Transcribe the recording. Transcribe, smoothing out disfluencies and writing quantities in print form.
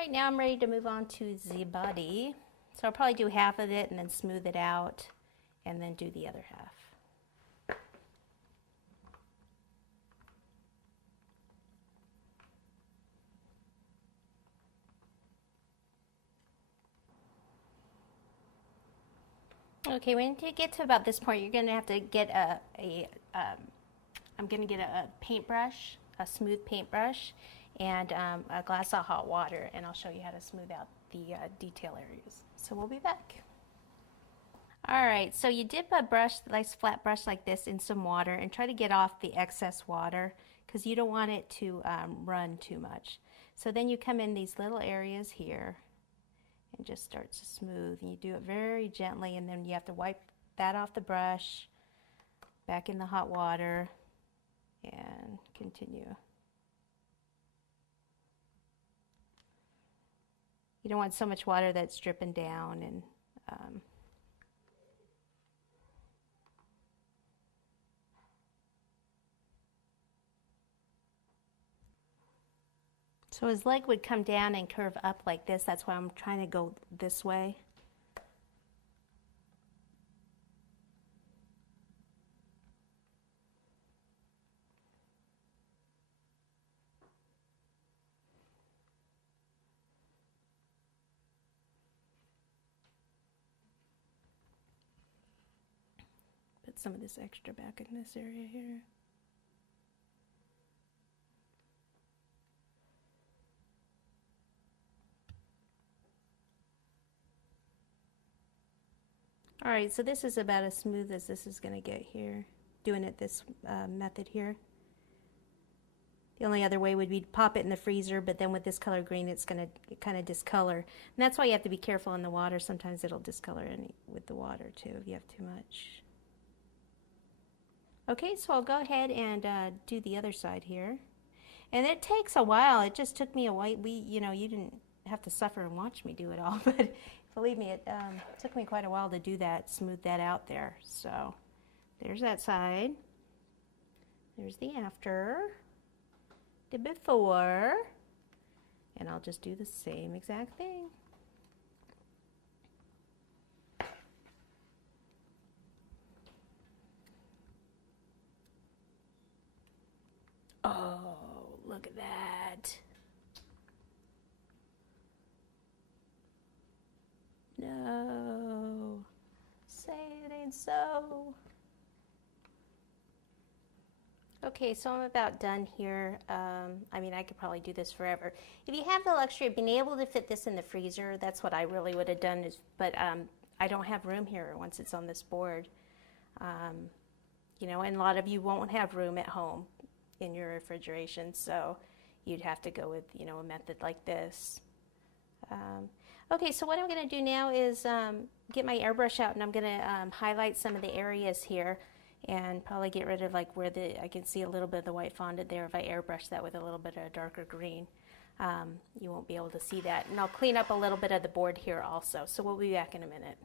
right, now I'm ready to move on to the body. So I'll probably do half of it and then smooth it out and then do the other half. Okay, when you get to about this point, you're going to have to get I'm going to get a paintbrush, a smooth paintbrush, and a glass of hot water, and I'll show you how to smooth out the detail areas. So we'll be back. All right, so you dip a brush, nice flat brush like this, in some water and try to get off the excess water because you don't want it to run too much. So then you come in these little areas here and just start to smooth, and you do it very gently, and then you have to wipe that off the brush, back in the hot water, and continue. You don't want so much water that's dripping down, and so his leg would come down and curve up like this. That's why I'm trying to go this way. Put some of this extra back in this area here. All right, so this is about as smooth as this is going to get here, doing it this method here. The only other way would be to pop it in the freezer, but then with this color green, it's going to kind of discolor. And that's why you have to be careful in the water. Sometimes it'll discolor with the water too if you have too much. Okay, so I'll go ahead and do the other side here. And it takes a while. It just took me a while. You didn't have to suffer and watch me do it all, but believe me, it took me quite a while to do that, smooth that out there. So there's that side. There's the after, the before, and I'll just do the same exact thing. Oh, look at that. No, say it ain't so. Okay, so I'm about done here. I mean, I could probably do this forever. If you have the luxury of being able to fit this in the freezer, that's what I really would have done. But I don't have room here once it's on this board. And a lot of you won't have room at home in your refrigeration, so you'd have to go with, a method like this. Okay, so what I'm going to do now is get my airbrush out, and I'm going to highlight some of the areas here and probably get rid of like where I can see a little bit of the white fondant there. If I airbrush that with a little bit of a darker green, you won't be able to see that. And I'll clean up a little bit of the board here also. So we'll be back in a minute.